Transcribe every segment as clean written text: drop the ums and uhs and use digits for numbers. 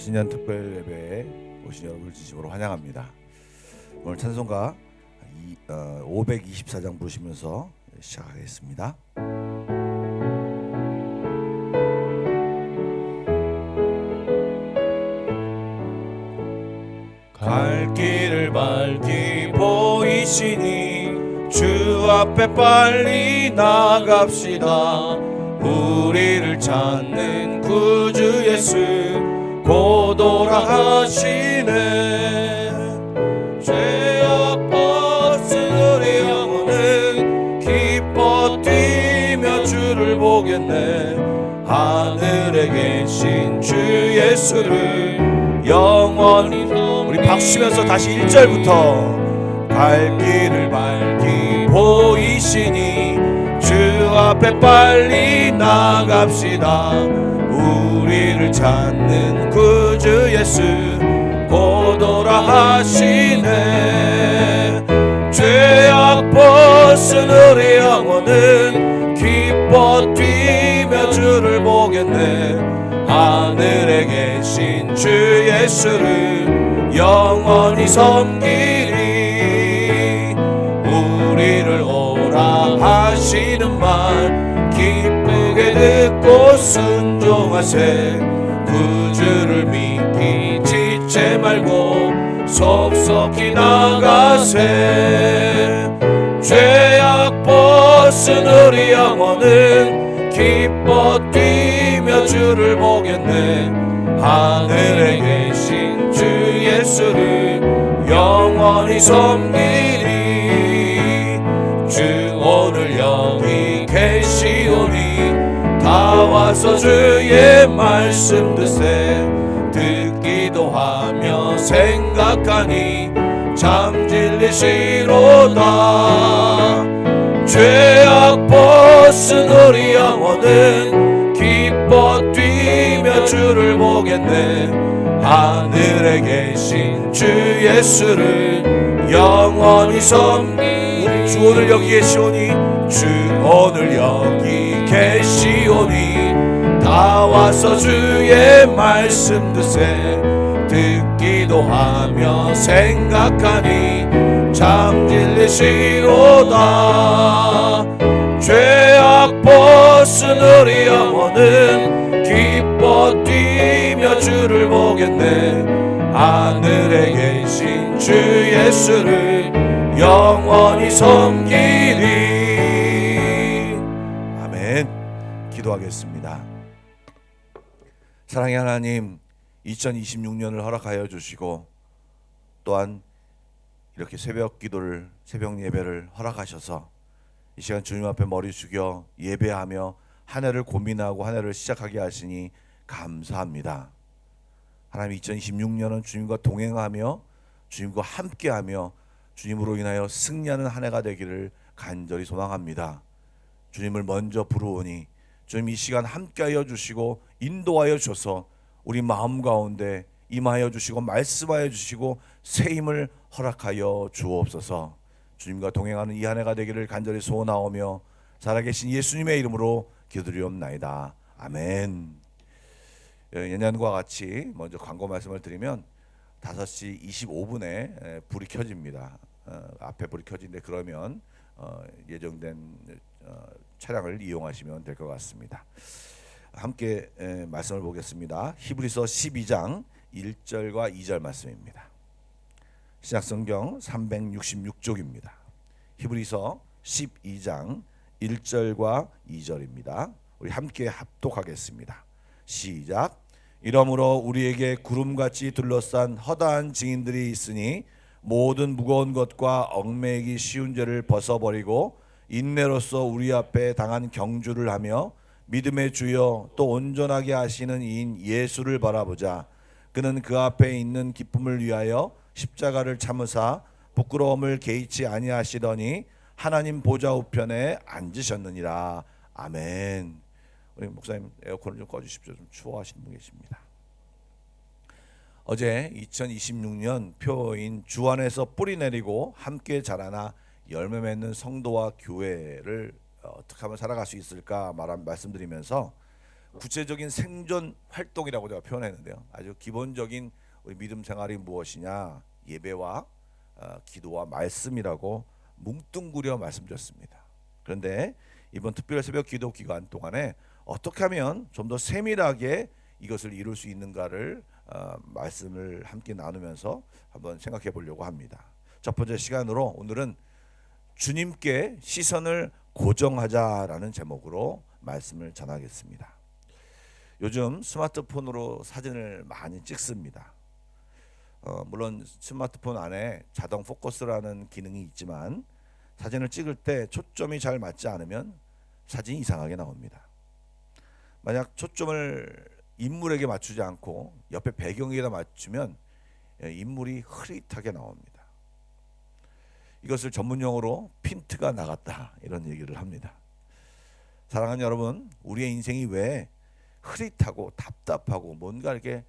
신년 특별 예배에 오신 여러분을 진심으로 환영합니다. 오늘 찬송가 524장 부르시면서 시작하겠습니다. 갈 길을 밝히 보이시니 주 앞에 빨리 나갑시다. 우리를 찾는 구주 예수 곧 오라 하시네. 죄악 벗은 우리 영혼은 기뻐 뛰며 주를 보겠네. 하늘에 계신 주 예수를 영원히. 우리 박수치면서 다시 1절부터 갈 길을 밝히 보이시니 주 앞에 빨리 나갑시다. 우리를 찾는 구주 예수 곧 오라 하시네. 죄악 벗은 우리 영혼은 기뻐 뛰며 주를 보겠네. 하늘에 계신 주 예수를 영원히 섬기리. 우리를 오라 하시는 말 기쁘게 듣고 순종하세. 구주를 믿기 지체 말고 속속히 나가세. 죄악 벗은 우리 영혼은 기뻐 뛰며 주를 보겠네. 하늘에 계신 주 예수를 영원히 섬기리. 주 오늘 여기 계시오니 다 와서 주의 말씀 듣세. 듣기도 하며 생각하니 참 진리시로다. 죄악 벗은 우리 영혼은 기뻐 뛰며 주를 보겠네. 하늘에 계신 주 예수를 영원히 섬기리. 주 오늘 여기 계시오니 주 오늘 여기 계시오니 다 와서 주의 말씀 듣세. 듣기도 하며 생각하니 참 진리시로다. 죄악 벗은 우리 영혼은 기뻐 뛰며 주를 보겠네. 하늘에 계신 주 예수를 영원히 섬기리. 아멘. 기도하겠습니다. 사랑의 하나님, 2026년을 허락하여 주시고 또한 이렇게 새벽 기도를, 새벽 예배를 허락하셔서 이 시간 주님 앞에 머리 숙여 예배하며 한 해를 고민하고 한 해를 시작하게 하시니 감사합니다. 하나님, 2026년은 주님과 동행하며 주님과 함께하며 주님으로 인하여 승리하는 한 해가 되기를 간절히 소망합니다. 주님을 먼저 부르오니 주님 이 시간 함께하여 주시고 인도하여 주셔서 우리 마음 가운데 임하여 주시고 말씀하여 주시고 새 힘을 허락하여 주옵소서. 주님과 동행하는 이 한 해가 되기를 간절히 소원하오며 살아계신 예수님의 이름으로 기도드리옵나이다. 아멘. 예년과 같이 먼저 광고 말씀을 드리면 5시 25분에 불이 켜집니다. 앞에 불이 켜진데 그러면 예정된 차량을 이용하시면 될 것 같습니다. 함께 말씀을 보겠습니다. 히브리서 12장 1절과 2절 말씀입니다. 신약성경 366쪽입니다. 히브리서 12장 1절과 2절입니다. 우리 함께 합독하겠습니다. 시작. 이러므로 우리에게 구름같이 둘러싼 허다한 증인들이 있으니 모든 무거운 것과 얽매이기 쉬운 죄를 벗어버리고 인내로서 우리 앞에 당한 경주를 하며 믿음의 주여 또 온전하게 하시는 이인 예수를 바라보자. 그는 그 앞에 있는 기쁨을 위하여 십자가를 참으사 부끄러움을 개의치 아니하시더니 하나님 보좌 우편에 앉으셨느니라. 아멘. 우리 목사님 에어컨을 좀 꺼주십시오. 좀 추워하시는 분 계십니다. 어제 2026년 표인 주 안에서 뿌리 내리고 함께 자라나 열매 맺는 성도와 교회를 어떻게 하면 살아갈 수 있을까 말씀드리면서 구체적인 생존 활동이라고 제가 표현했는데요. 아주 기본적인 우리 믿음 생활이 무엇이냐? 예배와 기도와 말씀이라고 뭉뚱그려 말씀드렸습니다. 그런데 이번 특별 새벽 기도 기간 동안에 어떻게 하면 좀 더 세밀하게 이것을 이룰 수 있는가를 말씀을 함께 나누면서 한번 생각해 보려고 합니다. 첫 번째 시간으로 오늘은 주님께 시선을 고정하자라는 제목으로 말씀을 전하겠습니다. 요즘 스마트폰으로 사진을 많이 찍습니다. 물론 스마트폰 안에 자동 포커스라는 기능이 있지만 사진을 찍을 때 초점이 잘 맞지 않으면 사진이 이상하게 나옵니다. 만약 초점을 인물에게 맞추지 않고 옆에 배경에다 맞추면 인물이 흐릿하게 나옵니다. 이것을 전문용어로 핀트가 나갔다 이런 얘기를 합니다. 사랑하는 여러분, 우리의 인생이 왜 흐릿하고 답답하고 뭔가 이렇게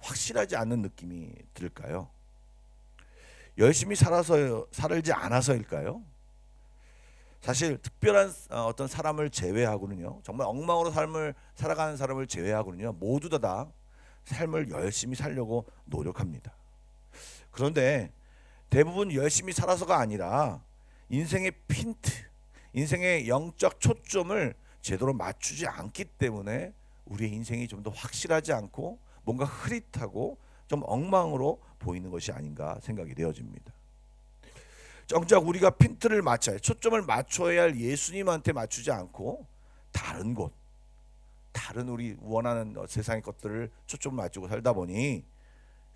확실하지 않는 느낌이 들까요? 열심히 살지 않아서일까요? 사실 특별한 어떤 사람을 제외하고는요, 정말 엉망으로 삶을 살아가는 사람을 제외하고는요, 모두 다 삶을 열심히 살려고 노력합니다. 그런데 대부분 열심히 살아서가 아니라 인생의 핀트, 인생의 영적 초점을 제대로 맞추지 않기 때문에 우리의 인생이 좀 더 확실하지 않고 뭔가 흐릿하고 좀 엉망으로 보이는 것이 아닌가 생각이 되어집니다. 정작 우리가 핀트를 맞춰야, 초점을 맞춰야 할 예수님한테 맞추지 않고 다른 곳, 다른 우리 원하는 세상의 것들을 초점을 맞추고 살다 보니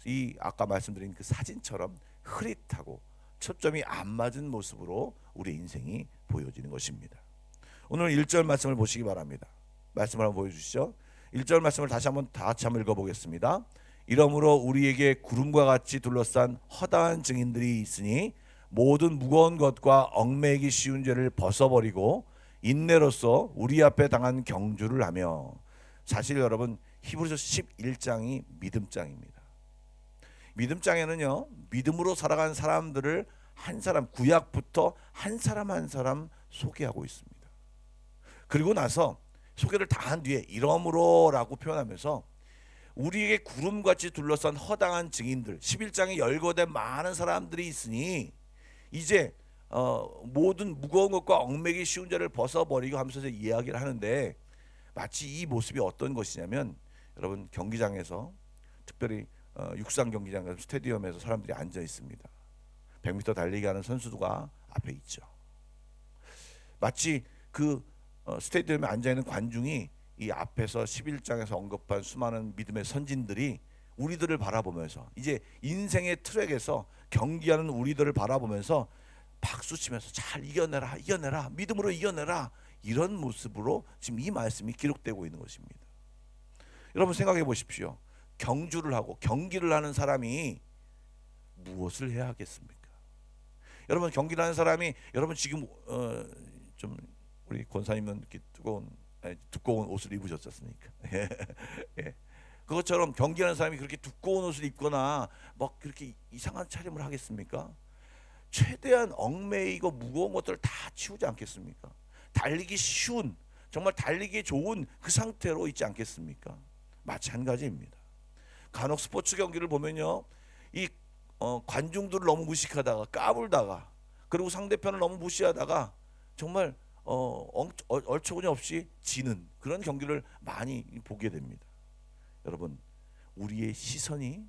이 아까 말씀드린 그 사진처럼 흐릿하고 초점이 안 맞은 모습으로 우리 인생이 보여지는 것입니다. 오늘 1절 말씀을 보시기 바랍니다. 말씀을 한번 보여주시죠. 1절 말씀을 다시 한번 읽어보겠습니다. 이러므로 우리에게 구름과 같이 둘러싼 허다한 증인들이 있으니 모든 무거운 것과 얽매이기 쉬운 죄를 벗어버리고 인내로서 우리 앞에 당한 경주를 하며. 사실 여러분, 히브리서 11장이 믿음장입니다. 믿음장에는요, 믿음으로 살아가는 사람들을 한 사람, 구약부터 한 사람 한 사람 소개하고 있습니다. 그리고 나서 소개를 다 한 뒤에 이러므로라고 표현하면서 우리에게 구름같이 둘러싼 허당한 증인들, 11장에 열거된 많은 사람들이 있으니 이제 모든 무거운 것과 얽매기 쉬운 죄를 벗어버리고 하면서 이야기를 하는데, 마치 이 모습이 어떤 것이냐면, 여러분 경기장에서, 특별히 육상 경기장 스테디움에서 사람들이 앉아 있습니다. 100m 달리기 하는 선수가 앞에 있죠. 마치 그 스테디움에 앉아 있는 관중이 이 앞에서 11장에서 언급한 수많은 믿음의 선진들이 우리들을 바라보면서, 이제 인생의 트랙에서 경기하는 우리들을 바라보면서 박수치면서 잘 이겨내라, 이겨내라, 믿음으로 이겨내라, 이런 모습으로 지금 이 말씀이 기록되고 있는 것입니다. 여러분 생각해 보십시오. 경주를 하고 경기를 하는 사람이 무엇을 해야 하겠습니까? 여러분 경기를 하는 사람이, 여러분 지금 좀 우리 권사님은 이렇게 두꺼운 옷을 입으셨지 않습니까? 예. 그것처럼 경기하는 사람이 그렇게 두꺼운 옷을 입거나 막 그렇게 이상한 차림을 하겠습니까? 최대한 얽매이고 무거운 것들을 다 치우지 않겠습니까? 달리기 쉬운, 정말 달리기 좋은 그 상태로 있지 않겠습니까? 마찬가지입니다. 간혹 스포츠 경기를 보면요, 이 관중들을 너무 무식하다가 까불다가, 그리고 상대편을 너무 무시하다가 정말 얼처구니 없이 지는 그런 경기를 많이 보게 됩니다. 여러분, 우리의 시선이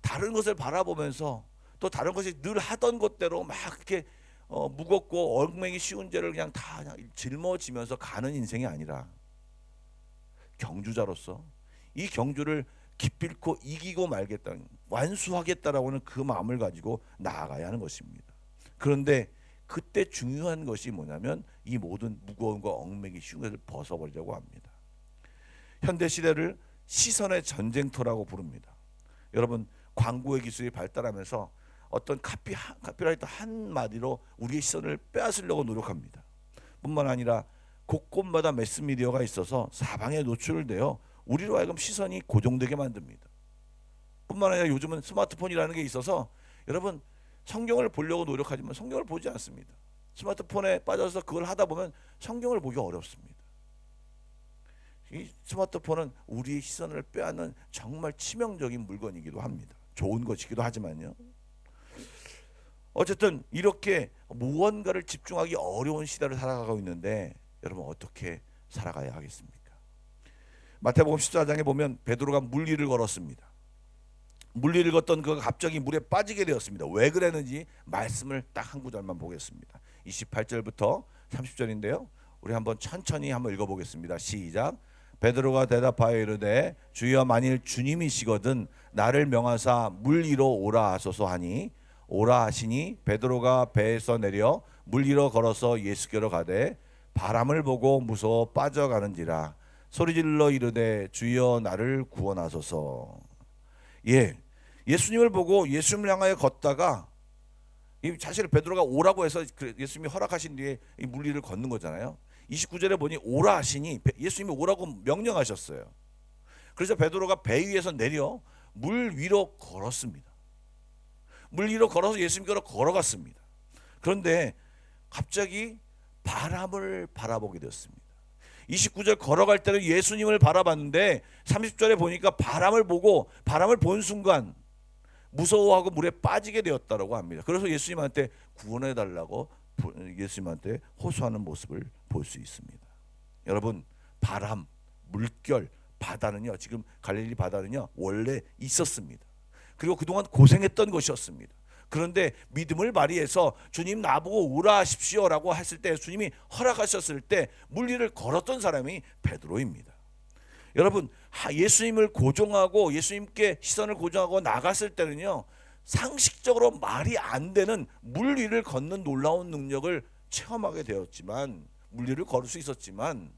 다른 것을 바라보면서 또 다른 것이 늘 하던 것대로 막 이렇게 무겁고 얽매기 쉬운 죄를 그냥 다 짊어지면서 가는 인생이 아니라, 경주자로서 이 경주를 기필코 이기고 말겠다, 완수하겠다라고 하는 그 마음을 가지고 나아가야 하는 것입니다. 그런데 그때 중요한 것이 뭐냐면 이 모든 무거운 거 얽매기 쉬운 것을 벗어버리려고 합니다. 현대 시대를 시선의 전쟁터라고 부릅니다. 여러분, 광고의 기술이 발달하면서 어떤 카피라이터 한마디로 우리의 시선을 빼앗으려고 노력합니다. 뿐만 아니라 곳곳마다 매스미디어가 있어서 사방에 노출되어 우리로 하여금 시선이 고정되게 만듭니다. 뿐만 아니라 요즘은 스마트폰이라는 게 있어서 여러분 성경을 보려고 노력하지만 성경을 보지 않습니다. 스마트폰에 빠져서 그걸 하다 보면 성경을 보기가 어렵습니다. 이 스마트폰은 우리의 시선을 빼앗는 정말 치명적인 물건이기도 합니다. 좋은 것이기도 하지만요. 어쨌든 이렇게 무언가를 집중하기 어려운 시대를 살아가고 있는데 여러분 어떻게 살아가야 하겠습니까? 마태복음 14장에 보면 베드로가 물리를 걸었습니다. 물리를 걷던 그가 갑자기 물에 빠지게 되었습니다. 왜 그랬는지 말씀을 딱 한 구절만 보겠습니다. 28절부터 30절인데요. 우리 한번 천천히 한번 읽어보겠습니다. 시작. 베드로가 대답하여 이르되 주여 만일 주님이시거든 나를 명하사 물 위로 오라 하소서 하니 오라 하시니 베드로가 배에서 내려 물 위로 걸어서 예수께로 가되 바람을 보고 무서워 빠져가는지라 소리질러 이르되 주여 나를 구원하소서. 예수님을 보고 예수님을 향하여 걷다가 사실 베드로가 오라고 해서 예수님이 허락하신 뒤에 이 물 위를 걷는 거잖아요. 29절에 보니 오라 하시니 예수님이 오라고 명령하셨어요. 그래서 베드로가 배 위에서 내려 물 위로 걸었습니다. 물 위로 걸어서 예수님께로 걸어갔습니다. 그런데 갑자기 바람을 바라보게 되었습니다. 29절 걸어갈 때는 예수님을 바라봤는데 30절에 보니까 바람을 보고 바람을 본 순간 무서워하고 물에 빠지게 되었다고 합니다. 그래서 예수님한테 구원해 달라고 예수님한테 호소하는 모습을 볼 수 있습니다. 여러분, 바람, 물결, 바다는요, 지금 갈릴리 바다는요 원래 있었습니다. 그리고 그동안 고생했던 것이었습니다. 그런데 믿음을 발휘해서 주님 나보고 오라 하십시오라고 했을 때 주님이 허락하셨을 때 물 위를 걸었던 사람이 베드로입니다. 여러분, 예수님을 고종하고 예수님께 시선을 고정하고 나갔을 때는요 상식적으로 말이 안 되는 물 위를 걷는 놀라운 능력을 체험하게 되었지만, 물 위를 걸을 수 있었지만,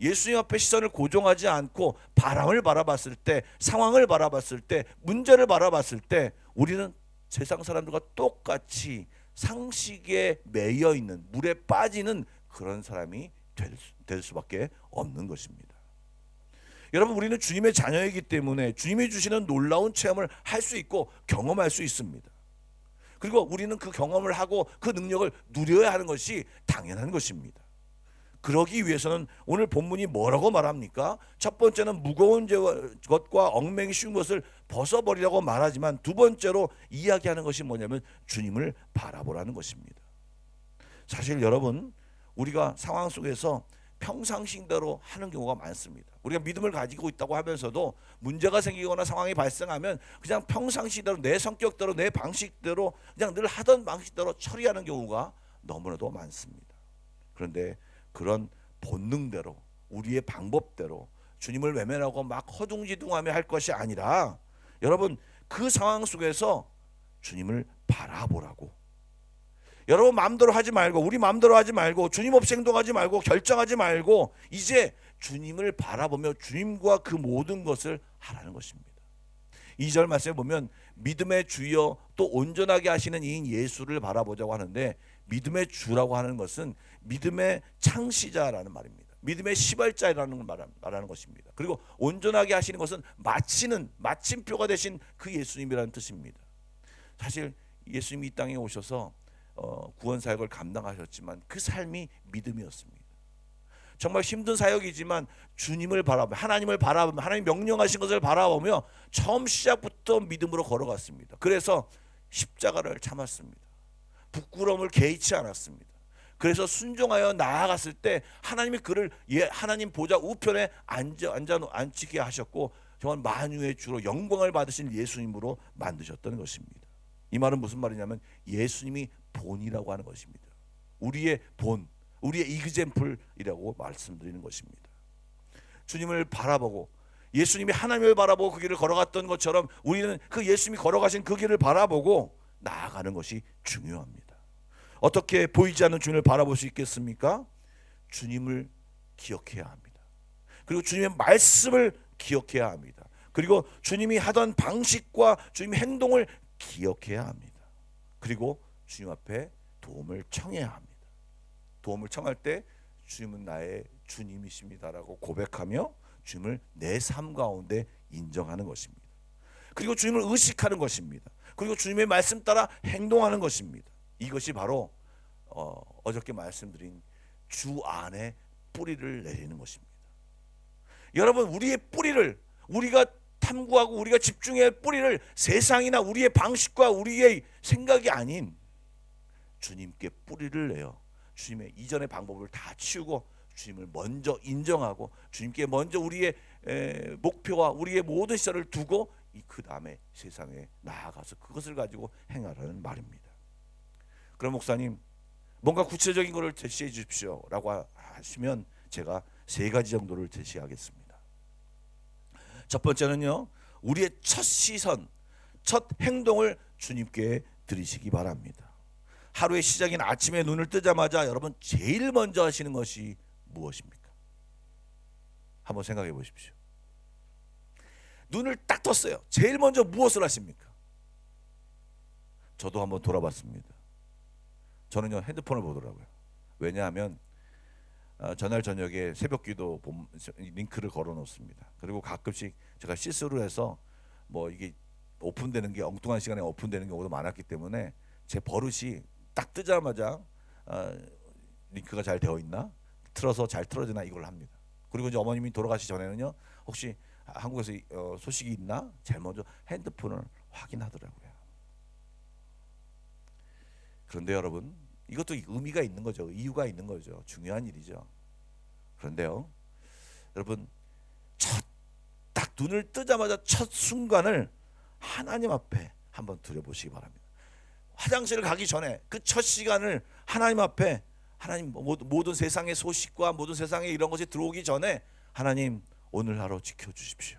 예수님 앞에 시선을 고정하지 않고 바람을 바라봤을 때, 상황을 바라봤을 때, 문제를 바라봤을 때 우리는 세상 사람들과 똑같이 상식에 매여 있는, 물에 빠지는 그런 사람이 될 수밖에 없는 것입니다. 여러분, 우리는 주님의 자녀이기 때문에 주님이 주시는 놀라운 체험을 할 수 있고 경험할 수 있습니다. 그리고 우리는 그 경험을 하고 그 능력을 누려야 하는 것이 당연한 것입니다. 그러기 위해서는 오늘 본문이 뭐라고 말합니까? 첫 번째는 무거운 것과 얽매기 쉬운 것을 벗어버리라고 말하지만, 두 번째로 이야기하는 것이 뭐냐면 주님을 바라보라는 것입니다. 사실 여러분, 우리가 상황 속에서 평상시대로 하는 경우가 많습니다. 우리가 믿음을 가지고 있다고 하면서도 문제가 생기거나 상황이 발생하면 그냥 평상시대로 내 성격대로 내 방식대로 그냥 늘 하던 방식대로 처리하는 경우가 너무나도 많습니다. 그런데 그런 본능대로, 우리의 방법대로 주님을 외면하고 막 허둥지둥하며 할 것이 아니라, 여러분, 그 상황 속에서 주님을 바라보라고. 여러분 마음대로 하지 말고, 우리 마음대로 하지 말고, 주님 없이 행동하지 말고, 결정하지 말고, 이제 주님을 바라보며 주님과 그 모든 것을 하라는 것입니다. 2절 말씀에 보면 믿음의 주여 또 온전하게 하시는 이인 예수를 바라보자고 하는데, 믿음의 주라고 하는 것은 믿음의 창시자라는 말입니다. 믿음의 시발자라는 걸 말하는 것입니다. 그리고 온전하게 하시는 것은 마치는, 마침표가 되신 그 예수님이라는 뜻입니다. 사실 예수님이 이 땅에 오셔서 구원 사역을 감당하셨지만 그 삶이 믿음이었습니다. 정말 힘든 사역이지만 주님을 바라보며, 하나님을 바라보며, 하나님 명령하신 것을 바라보며 처음 시작부터 믿음으로 걸어갔습니다. 그래서 십자가를 참았습니다. 부끄러움을 개의치 않았습니다. 그래서 순종하여 나아갔을 때 하나님이 그를 하나님 보좌 우편에 앉히게 하셨고, 정말 만유의 주로 영광을 받으신 예수님으로 만드셨던 것입니다. 이 말은 무슨 말이냐면 예수님이 본이라고 하는 것입니다. 우리의 본, 우리의 이그젬플이라고 말씀드리는 것입니다. 주님을 바라보고, 예수님이 하나님을 바라보고 그 길을 걸어갔던 것처럼 우리는 그 예수님이 걸어가신 그 길을 바라보고 나아가는 것이 중요합니다. 어떻게 보이지 않는 주님을 바라볼 수 있겠습니까? 주님을 기억해야 합니다. 그리고 주님의 말씀을 기억해야 합니다. 그리고 주님이 하던 방식과 주님의 행동을 기억해야 합니다. 그리고 주님 앞에 도움을 청해야 합니다. 도움을 청할 때 주님은 나의 주님이십니다라고 고백하며 주님을 내 삶 가운데 인정하는 것입니다. 그리고 주님을 의식하는 것입니다. 그리고 주님의 말씀 따라 행동하는 것입니다. 이것이 바로 어저께 말씀드린 주 안에 뿌리를 내리는 것입니다. 여러분, 우리의 뿌리를, 우리가 탐구하고 우리가 집중할 뿌리를 세상이나 우리의 방식과 우리의 생각이 아닌 주님께 뿌리를 내요. 주님의 이전의 방법을 다 치우고 주님을 먼저 인정하고 주님께 먼저 우리의 목표와 우리의 모든 시설을 두고 그 다음에 세상에 나아가서 그것을 가지고 행하라는 말입니다. 그럼 목사님, 뭔가 구체적인 것을 제시해 주십시오 라고 하시면 제가 세 가지 정도를 제시하겠습니다. 첫 번째는요, 우리의 첫 시선, 첫 행동을 주님께 드리시기 바랍니다. 하루의 시작인 아침에 눈을 뜨자마자 여러분 제일 먼저 하시는 것이 무엇입니까? 한번 생각해 보십시오. 눈을 딱 떴어요. 제일 먼저 무엇을 하십니까? 저도 한번 돌아봤습니다. 저는요, 핸드폰을 보더라고요. 왜냐하면 전날 저녁에 새벽기도 링크를 걸어 놓습니다. 그리고 가끔씩 제가 실수를 해서 뭐 이게 오픈되는 게 엉뚱한 시간에 오픈되는 경우도 많았기 때문에 제 버릇이 딱 뜨자마자 링크가 잘 되어 있나, 틀어서 잘 틀어지나 이걸 합니다. 그리고 이제 어머님이 돌아가시 전에는요, 혹시 한국에서 소식이 있나 제일 먼저 핸드폰을 확인하더라고요. 그런데 여러분, 이것도 의미가 있는 거죠. 이유가 있는 거죠. 중요한 일이죠. 그런데요, 여러분, 딱 눈을 뜨자마자 첫 순간을 하나님 앞에 한번 들여보시기 바랍니다. 화장실을 가기 전에 그 첫 시간을 하나님 앞에, 하나님, 모든 세상의 소식과 모든 세상의 이런 것이 들어오기 전에 하나님, 오늘 하루 지켜주십시오.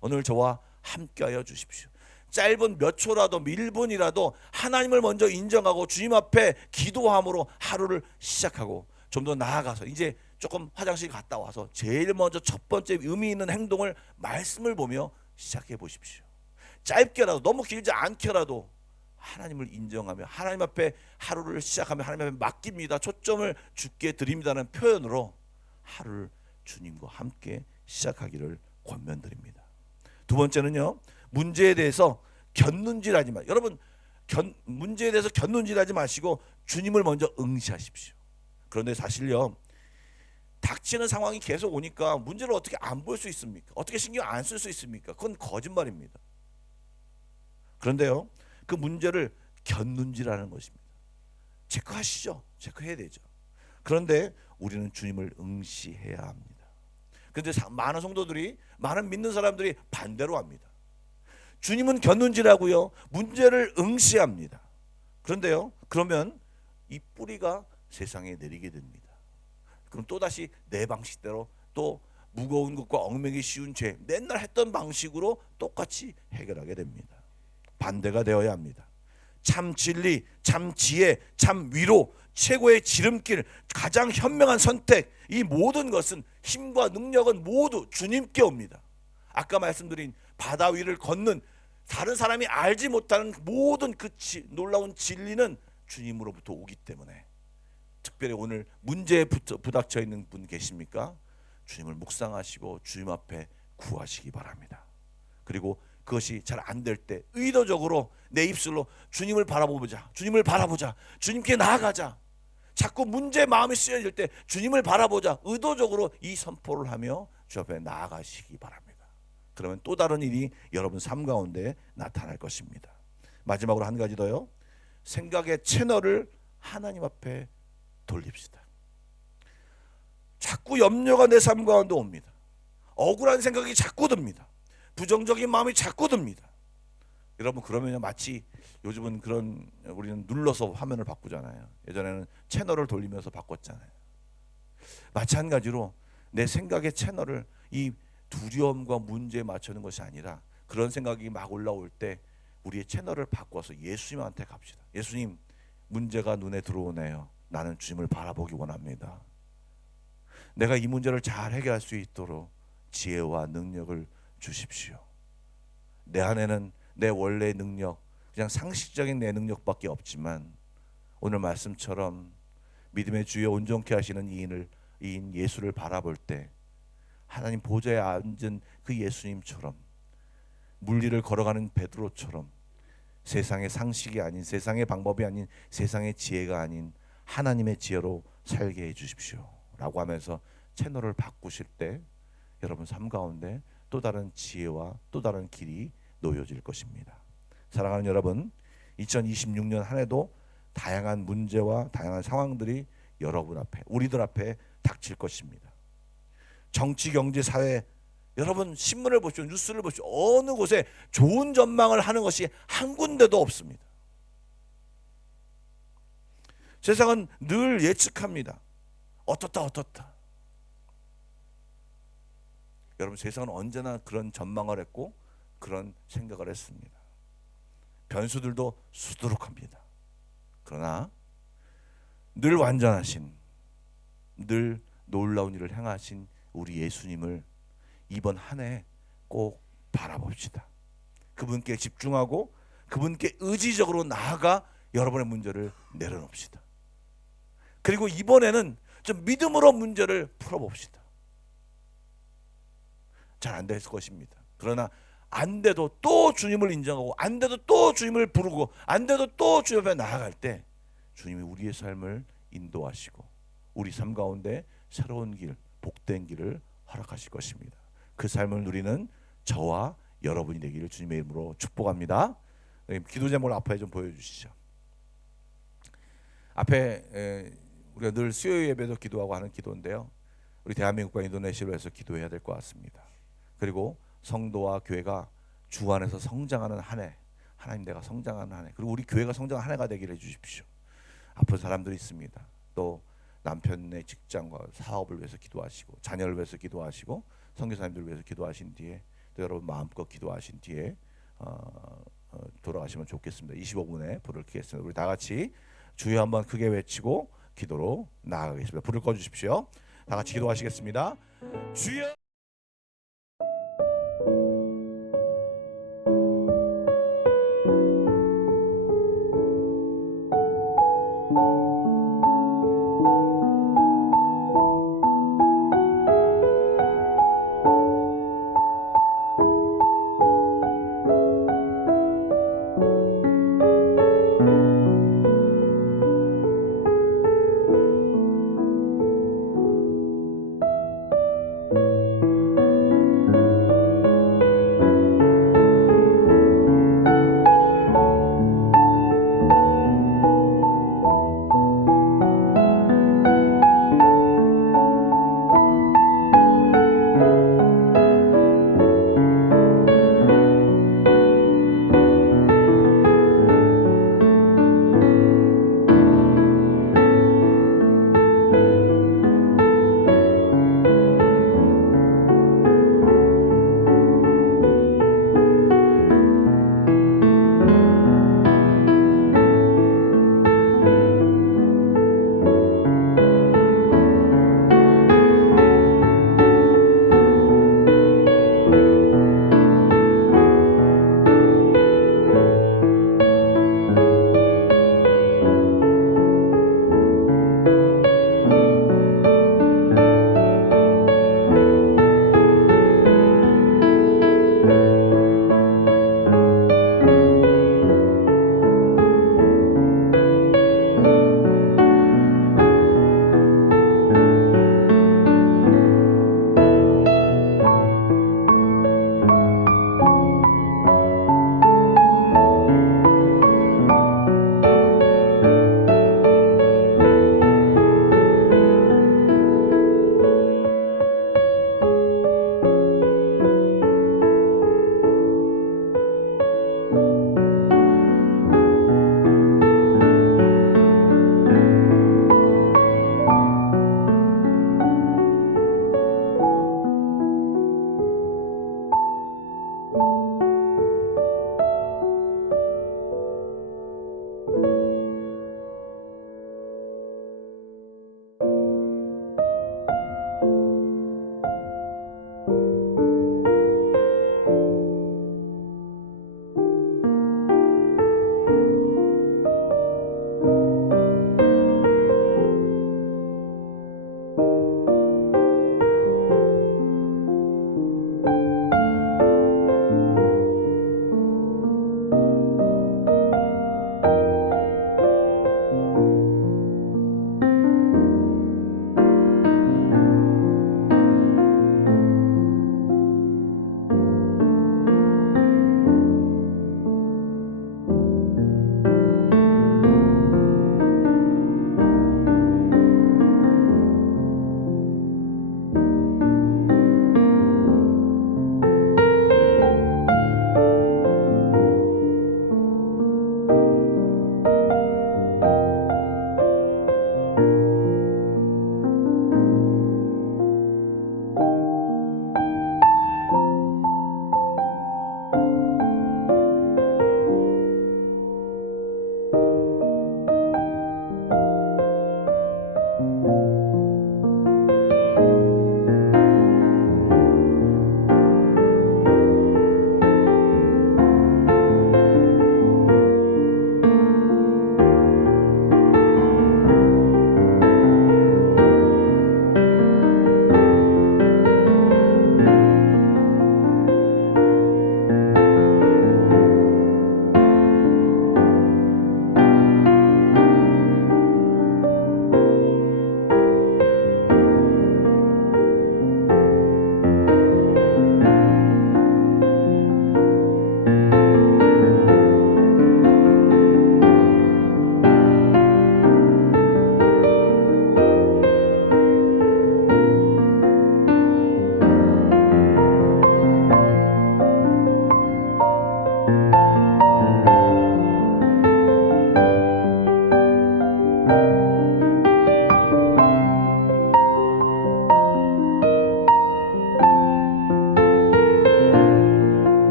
오늘 저와 함께하여 주십시오. 짧은 몇 초라도 1분이라도 하나님을 먼저 인정하고 주님 앞에 기도함으로 하루를 시작하고 좀 더 나아가서 이제 조금 화장실 갔다 와서 제일 먼저 첫 번째 의미 있는 행동을 말씀을 보며 시작해 보십시오. 짧게라도, 너무 길지 않게라도 하나님을 인정하며 하나님 앞에 하루를 시작하며 하나님 앞에 맡깁니다, 초점을 주께 드립니다는 표현으로 하루를 주님과 함께 시작하기를 권면드립니다. 두 번째는요, 문제에 대해서 곁눈질하지 마. 여러분, 문제에 대해서 곁눈질하지 마시고 주님을 먼저 응시하십시오. 그런데 사실요, 닥치는 상황이 계속 오니까 문제를 어떻게 안 볼 수 있습니까? 어떻게 신경 안 쓸 수 있습니까? 그건 거짓말입니다. 그런데요, 그 문제를 곁눈질하는 것입니다. 체크하시죠. 체크해야 되죠. 그런데 우리는 주님을 응시해야 합니다. 그런데 많은 성도들이, 많은 믿는 사람들이 반대로 합니다. 주님은 곁눈질하고요, 문제를 응시합니다. 그런데요, 그러면 이 뿌리가 세상에 내리게 됩니다. 그럼 또다시 내 방식대로 또 무거운 것과 얽매기 쉬운 죄, 맨날 했던 방식으로 똑같이 해결하게 됩니다. 반대가 되어야 합니다. 참 진리, 참 지혜, 참 위로, 최고의 지름길, 가장 현명한 선택, 이 모든 것은, 힘과 능력은 모두 주님께 옵니다. 아까 말씀드린 바다 위를 걷는, 다른 사람이 알지 못하는 모든 그 놀라운 진리는 주님으로부터 오기 때문에, 특별히 오늘 문제에 부닥쳐 있는 분 계십니까? 주님을 묵상하시고 주님 앞에 구하시기 바랍니다. 그리고 그것이 잘 안 될 때 의도적으로 내 입술로 주님을 바라보자, 주님을 바라보자, 주님께 나아가자. 자꾸 문제 마음이 쓰여질 때 주님을 바라보자, 의도적으로 이 선포를 하며 주 앞에 나아가시기 바랍니다. 그러면 또 다른 일이 여러분 삶 가운데 나타날 것입니다. 마지막으로 한 가지 더요. 생각의 채널을 하나님 앞에 돌립시다. 자꾸 염려가 내 삶 가운데 옵니다. 억울한 생각이 자꾸 듭니다. 부정적인 마음이 자꾸 듭니다. 여러분, 그러면 마치 요즘은 그런, 우리는 눌러서 화면을 바꾸잖아요. 예전에는 채널을 돌리면서 바꿨잖아요. 마찬가지로 내 생각의 채널을 이 두려움과 문제에 맞추는 것이 아니라, 그런 생각이 막 올라올 때 우리의 채널을 바꿔서 예수님한테 갑시다. 예수님, 문제가 눈에 들어오네요. 나는 주님을 바라보기 원합니다. 내가 이 문제를 잘 해결할 수 있도록 지혜와 능력을 주십시오. 내 안에는 내 원래의 능력, 그냥 상식적인 내 능력밖에 없지만, 오늘 말씀처럼 믿음의 주에 온전케 하시는 이인 예수를 바라볼 때 하나님 보좌에 앉은 그 예수님처럼, 물리를 걸어가는 베드로처럼 세상의 상식이 아닌, 세상의 방법이 아닌, 세상의 지혜가 아닌 하나님의 지혜로 살게 해 주십시오 라고 하면서 채널을 바꾸실 때 여러분 삶 가운데 또 다른 지혜와 또 다른 길이 놓여질 것입니다. 사랑하는 여러분, 2026년 한 해도 다양한 문제와 다양한 상황들이 여러분 앞에, 우리들 앞에 닥칠 것입니다. 정치, 경제, 사회, 여러분 신문을 보시오, 뉴스를 보시오, 어느 곳에 좋은 전망을 하는 것이 한 군데도 없습니다. 세상은 늘 예측합니다. 어떻다. 여러분, 세상은 언제나 그런 전망을 했고 그런 생각을 했습니다. 변수들도 수두룩합니다. 그러나 늘 완전하신, 늘 놀라운 일을 행하신 우리 예수님을 이번 한 해 꼭 바라봅시다. 그분께 집중하고 그분께 의지적으로 나아가 여러분의 문제를 내려놓읍시다. 그리고 이번에는 좀 믿음으로 문제를 풀어봅시다. 잘 안 될 것입니다. 그러나 안 돼도 또 주님을 인정하고, 안 돼도 또 주님을 부르고, 안 돼도 또 주님 앞에 나아갈 때 주님이 우리의 삶을 인도하시고 우리 삶 가운데 새로운 길, 복된 길을 허락하실 것입니다. 그 삶을 누리는 저와 여러분이 되기를 주님의 이름으로 축복합니다. 기도 제목을 앞에 좀 보여주시죠. 앞에 우리가 늘 수요 예배도 기도하고 하는 기도인데요, 우리 대한민국과 인도네시아로 해서 기도해야 될 것 같습니다. 그리고 성도와 교회가 주 안에서 성장하는 한 해, 하나님 내가 성장하는 한 해, 그리고 우리 교회가 성장하는 한 해가 되기를 해주십시오. 아픈 사람들이 있습니다. 또 남편의 직장과 사업을 위해서 기도하시고, 자녀를 위해서 기도하시고, 선교사님들을 위해서 기도하신 뒤에 또 여러분 마음껏 기도하신 뒤에 돌아가시면 좋겠습니다. 25분에 불을 켜겠습니다. 우리 다 같이 주여 한번 크게 외치고 기도로 나아가겠습니다. 불을 꺼주십시오. 다 같이 기도하시겠습니다. 주여.